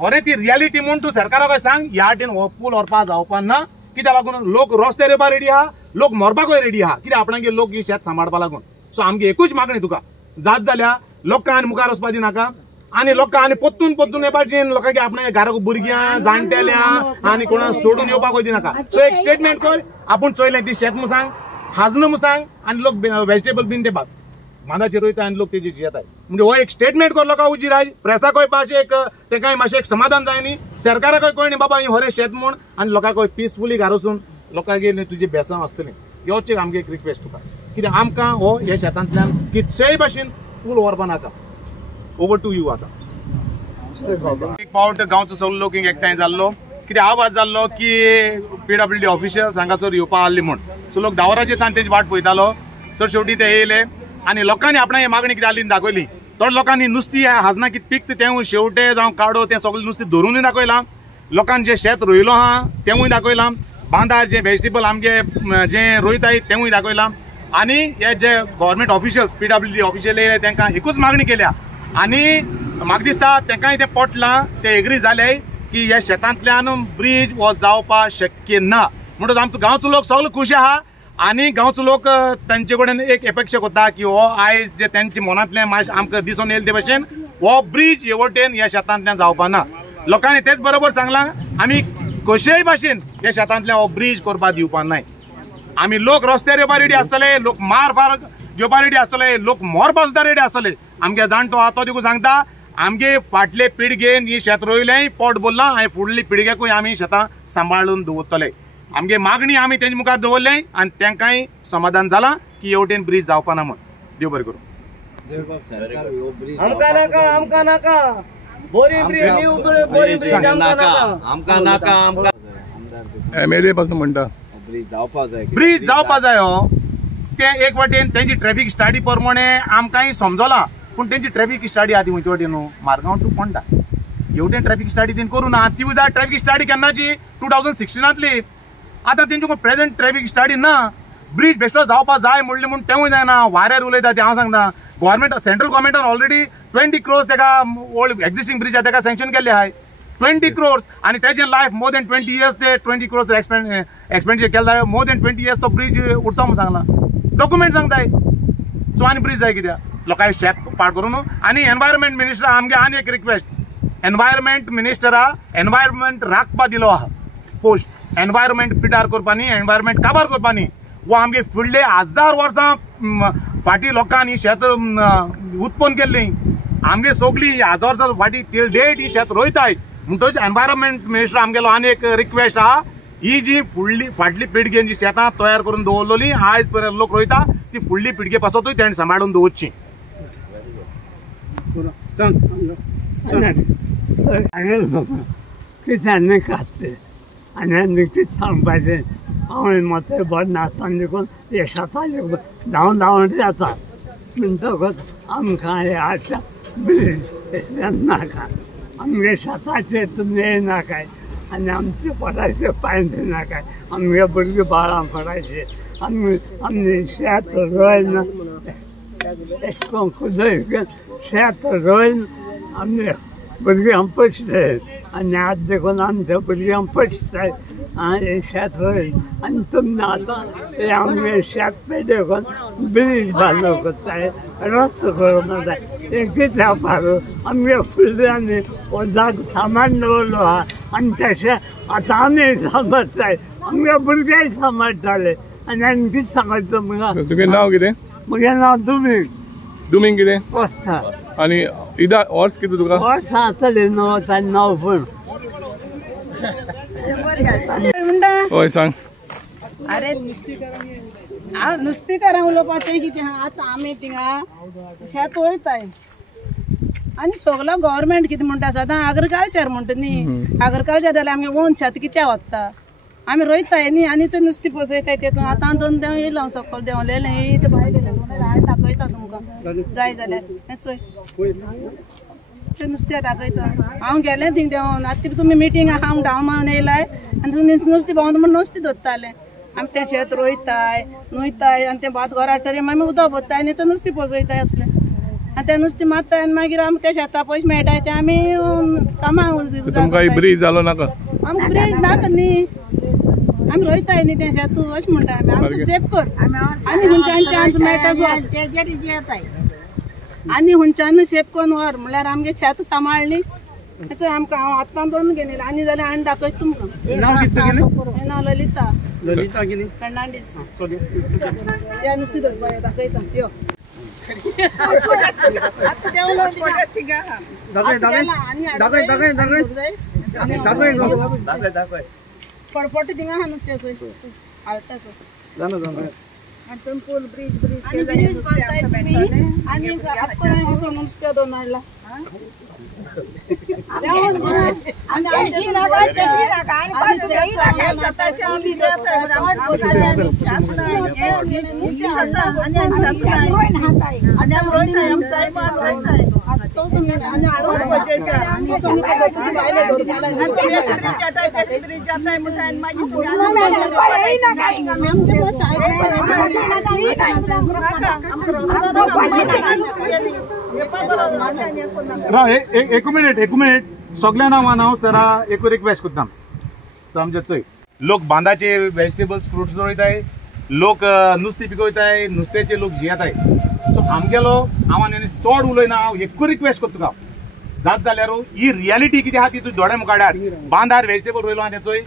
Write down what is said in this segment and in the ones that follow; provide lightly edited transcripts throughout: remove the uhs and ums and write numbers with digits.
खरें ती रियालिटी म्हणून तू सरकाराक सांग ह्या वाटेन हो पूल व्हरपा जावपा ना कित्याक लागून लोक रस्ते येवपा रेडी आहा लोक मरपाकूय रेडी आहा कित्याक आपणागे लोक ही शेत सांबाळपा लागून सो आमगे एकूच मागणी तुका जात जाल्या लोकांक आनी मुखार वचपा दिनाका आनी लोकांक आनी पोत्तून येवपाची लोकांगे आपणागे घराक भुरग्यां जाणटेल्यां आनी कोणाक सोडून येवपाकूय दिनाका सो एक स्टेटमेंट कर आपूण चोयलें ती शेत म्हूण सांग हाजन म्हूण सांग आनी लोक व्हेजिटेबल बीन ते मांदाचेर रोयता आनी लोक तेजी जियेताय म्हणजे हो एक स्टेटमेंट कर लोकांक उजी राज प्रेसाकय मातशें एक तेकाय मातशें एक समाधान जाय न्ही सरकाराकय कळ्ळें बाबा ही खरें शेत म्हूण आनी लोकांक पीसफुली घरा वचून लोकांगे तुजें बेसांव आसतलें ह्योच एक आमगे एक रिक्वेस्ट तुका कित्याक आमकां हो ह्या शेतांतल्यान कितचेय भाशेन पूल व्हरपा नाका ओवर टू यू आतां एक पावट गांवचो सगळो लोक एकठांय जाल्लो कित्याक आवाज जाल्लो की PWD ऑफिशियल हांगासर येवपा आसली म्हूण सो लोक दावराचेर सावन तेजी वाट पळयतालो सो शेवटी ते येयले आनी लोकांनी आपणाक मागणी कितें आसली दाखयली थोड्या लोकांनी नुस्तीं हाजना कितें पिकता तें शेवटे जावं काडो तें सगळें नुस्तें धरूनय दाखयलां लोकांनी जें शेत रोयलो आहा तेंवूय दाखयलां बांदार जे व्हेजिटेबल आमगे जे रोयताय तेंवूय दाखयलां आनी हे जे गव्हर्मेंट ऑफिशियल्स PWD ऑफिशियल येयले तांकां एकूच मागणी केल्या आनी म्हाका दिसता तांकांय तें पटलां ते एग्री जाले की ह्या शेतांतल्यान ब्रीज हो जावपा शक्य ना म्हणटच आमचो गांवचो लोक सगळो खूश आहा आनी गांवचो लोक तांचे कडेन एक अपेक्षा करता की हो आयज जे तांच्या मनांतलें मातशें आमकां दिसून येयले ते भशेन हो ब्रीज हे वटेन ह्या शेतांतल्यान जावपा ना लोकांनी तेच बरोबर सांगलां आमी कशेय भाशेन ह्या शेतांतल्यान हो ब्रीज करपा दिवपा नाय आमी लोक रस्त्यार येवपा रेडी आसतले लोक मार घेवपा रेडी आसतले लोक मरपा सुद्दां रेडी आसतले आमगे जाणटो आहा तो देखून सांगता आमगे फाटले पिळगेन ही शेत रोयलें पोट भरलां आनी फुडली पिळगेकूय आमी शेतां सांबाळून दवरतले आमगे मागणी आमी तेंचे मुखार दवरलें आनी तांकांय समाधान जालां की हे वटेन ब्रीज जावपा ना म्हूण देव बरें करूं आमकां नाका बोरी ब्रीज आमकां नाका MLA पासून म्हणटा ब्रीज जावपा जाय हो ते एक वाटेन तेंची ट्रॅफिक स्टडी प्रमाणे आमकांय समजलां पूण तेंची ट्रॅफिक स्टडी आहा ती खंयचे वटेन न्हू मारगांव टू पोंडा हेवटेन ट्रॅफिक स्टडी तेणी करूं ना ती सुद्दां ट्रॅफिक स्टडी केन्नाची 2016 आतां तेंची प्रेझेंट ट्रॅफिक स्टडी ना ब्रीज बेश्टो जावपा जाय म्हणलें म्हूण तेवूय जायना वाऱ्यार उलयता ते हांव सांगता गव्हर्मेंट सेंट्रल गव्हर्मेंटान ऑलरेडी 20 crores तेका ओल्ड एक्झिस्टिंग ब्रीज आहा तेका सँक्शन केल्ले आहाय 20 crores आनी तेजें लायफ मोर देन 20 years ते 20 crores एक्सपेंडिचर केला मोर देन 20 years तो ब्रीज उरता म्हूण सांगला डॉक्युमेंट सांगताय सो आनी ब्रीज जाय कित्याक लोकांनी शेत पाड करून आनी एनवायरमेंट मिनिस्टर आमगे आनी एक रिक्वेस्ट एनवायरमेंट मिनिस्टरा एनवायरमेंट राखपा दिलो आहा पोस्ट एनवायरमेंट पिड्यार करपा न्ही एनवायरमेंट काबार करपा न्ही वो आमगे फुडले 1000 वर्सां फाटी लोकांनी शेत उत्पन्न केल्ली आमगे सगळी 1000 वर्सां फाटी टील डेट ही शेत रोयताय म्हणटच एनवायरमेंट मिनिस्टर आमगेलो आनी एक रिक्वेस्ट आहा ही जी फुडली फाटली पिळगेन जी शेतां तयार करून दवरलेली आयज पर्यंत लोक रोयता ती फुडली पिळगे पासतूय तेणें सांबाळून दवरची कितें खाते आनी कितें सांगपाचें हांवें मात्र बरें नासतना देखून हे शेतां धांवन जाता म्हणटकच आमकां हे आशा ब्रीज नाका आमगे शेताचेर तुमी नाकाय आनी आमचे पोटाचे पांयचे नाकाय आमगे भुरगीं बाळां पडायचे आमी शेत रोयना एश कोन्न खुदय शेत रोयन आमी भुरग्यांक पयसले आनी आतां देखून आमच्या भुरग्यांक पयसताय आनी शेत रोयन आनी तुमी आतां ते आमगे शेत पेटोवन ब्रीज बांदूं कोत्ताय रस्तो करूंक जाय ते कितें जावपाक आमगे फुडल्यांनी हो जागो सांबाळून दवरलो आहा आनी तशें आतां आमी सांबाळटाय आमगे भुरगेय सांबाळटाले आनी आनी कितें सांगता तुमकां तुगे नांव कितें म्हजें नांव दुमींग कितें वस्ता आनी इदा हॉर्स कितें तुका हॉर्स आसतलें 9 पूण हय सांग अरे नुस्तेकारां उलोवपाचें कितें आहा आतां आमी थिंगा शेत वयताय आनी सगलो गव्हर्मेंट कितें म्हणटा सदां एग्रिकल्चर म्हणटा न्ही एग्रिकल्चर जाल्यार आमगे ओन शेत कित्या वता आमी रोयताय न्ही आनी चड नुस्तें पोसयताय तेतून आतां दोन देंव येयलो सकयल देंवलेलें येयत भायलें हांवें दाखयता तुमकां जाय जाल्यार हें चोय नुस्तें दाखयता हांव गेलें थिंग देंवन आतां तुमी मिटींग आहा म्हणटा हांव मावन येयलाय आनी नुस्तें भोंवता म्हण नुस्तें धरतालें आमी तें शेत रोयताय नुयताय आनी तें भात घरा हाडटरी आमी उदक भरताय आनी तें नुस्तें पोसयताय असलें आनी तें नुस्तें मारताय आनी मागीर आमकां त्या शेता पयशे मेळटाय ते आमी कामां तुमकां ब्रीज जालो नाका आमकां ब्रीज नाका न्ही आमी रोयताय न्ही तें शेत अशें म्हणटा आमी आमकां सेफ कर आनी खंयच्यान चान्स मेळटा सो आनी खंयच्यान सेफ करून व्हर म्हणल्यार आमगे शेत सांबाळली आमकां हांव आतां दोन घेतलें आनी जाल्यार आनी दाखयता तुमकां नांव कितें तुगेलें? हें नांव ललिता ललिता कितें? फर्नांडीस या नुस्तें धरपा दाखयता यो फडफटी थिंगा आहा नुस्त्याचो हालता पूल ब्रीज आनी नुस्त्या दोन हाडला एक मिनिट सगळ्यांना हांव सरा एक रिक्वेस्ट करता आमचे चोय लोक बांदाचे वेजिटेबल्स फ्रुट्स रोयताय लोक नुस्तें पिकयताय नुस्त्याचे लोक जियेताय सो आमगेलो हांव चड उलयना हांव एकूच रिक्वेस्ट करता तुका जात जाल्यार ही रियलिटी कितें आहा ती तूं दोळे मुखार हाड बांदार वेजिटेबल रोयलो आनी तेचोय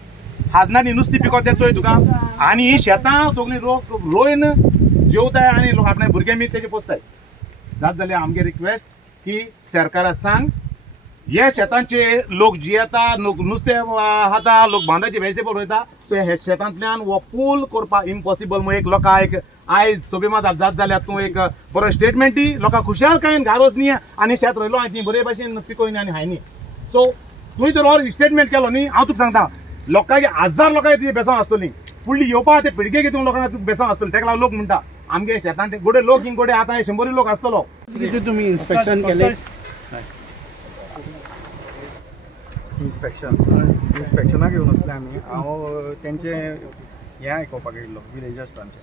हाजनांनी नुस्तें पिकोवप तेचोय तुका आनी ही शेतां सगळीं रोयन जेवताय आनी लोक आपणे भुरगे मीत तेजे पोसताय जात जाल्यार आमगे रिक्वेस्ट की सरकाराक सांग हे शेतांचे लोक जियेता नुस्तें खाता लोक बांदाचे वेजिटेबल रोयता सो हे शेतांतल्यान हो पूल करपाक इम्पॉसिबल म्हूण एक लोकां एक आयज सभेमात जात जाल्यार तूं एक बरो स्टेटमेंट दी लोकां खुशालकायेन घारोच न्ही आनी शेत रोयलो आनी ती बरे भाशेन पिकोयनी आनी हायनी सो तुवें जर हो स्टेटमेंट केलो न्ही हांव तुका सांगता लोकांगे 1000 लोकांक तुजी बेसांव आसतली फुडली येवपाक ते पिळगेक येतून लोकांक बेसांव आसतली तेका लागून लोक म्हणटा आमगे शेतांत गोडे लोक हिंगोडे आतां 100 लोक आसतलो तुम्ही इन्स्पेक्शन केले इन्स्पेक्शनाक येवन आसले आमी हांव तेंचे हें आयकोपाक येयल्लो विलेजर्सांचे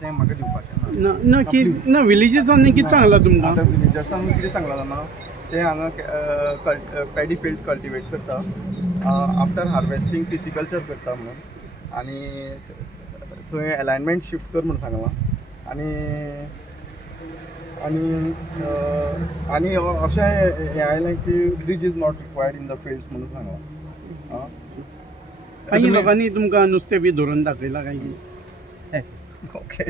तें म्हाका दिवपाचें ना विलेजर्सांनी कितें सांगलां तुमकां आतां विलेजर्सान कितें सांगलां जाणा ते हांगा पॅडी फील्ड कल्टिवेट करता आफ्टर हार्वेस्टींग पिसिकल्चर करता म्हणून आनी थंय अलायनमेंट शिफ्ट कर म्हणून सांगलां आनी अशें हें आयलें की bridge is not required in the fields म्हणून सांगलां काही लोकांनी तुमकां नुस्तें बी धरून दाखयलां काय ओके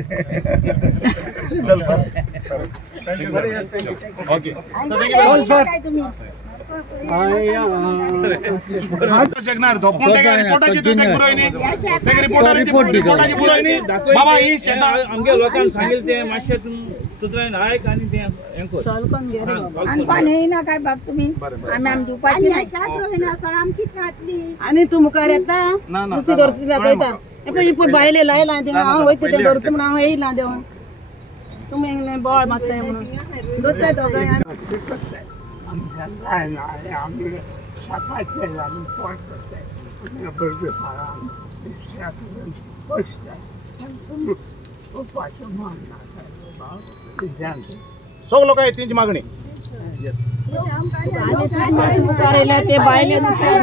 बाबा ही शेतां आमगे लोकांक सांगिल्लें तें मातशें सुद्रायन आयक आनी तें हें कर सलकोन गेलो अनपान येयना काय बाब तुमी आमी आमी दिवपाची आनी तूं मुखार येता नुस्तें धरता दाखयता पळय बायले लायला थिंगा हांव वयता तें धरता म्हणून हांव येयला देवन तुमी बोवाळ मारताय म्हणून धरताय दोगांय सगळे लोक तेंची मागणी मुखार येयला ते बायले नुस्तें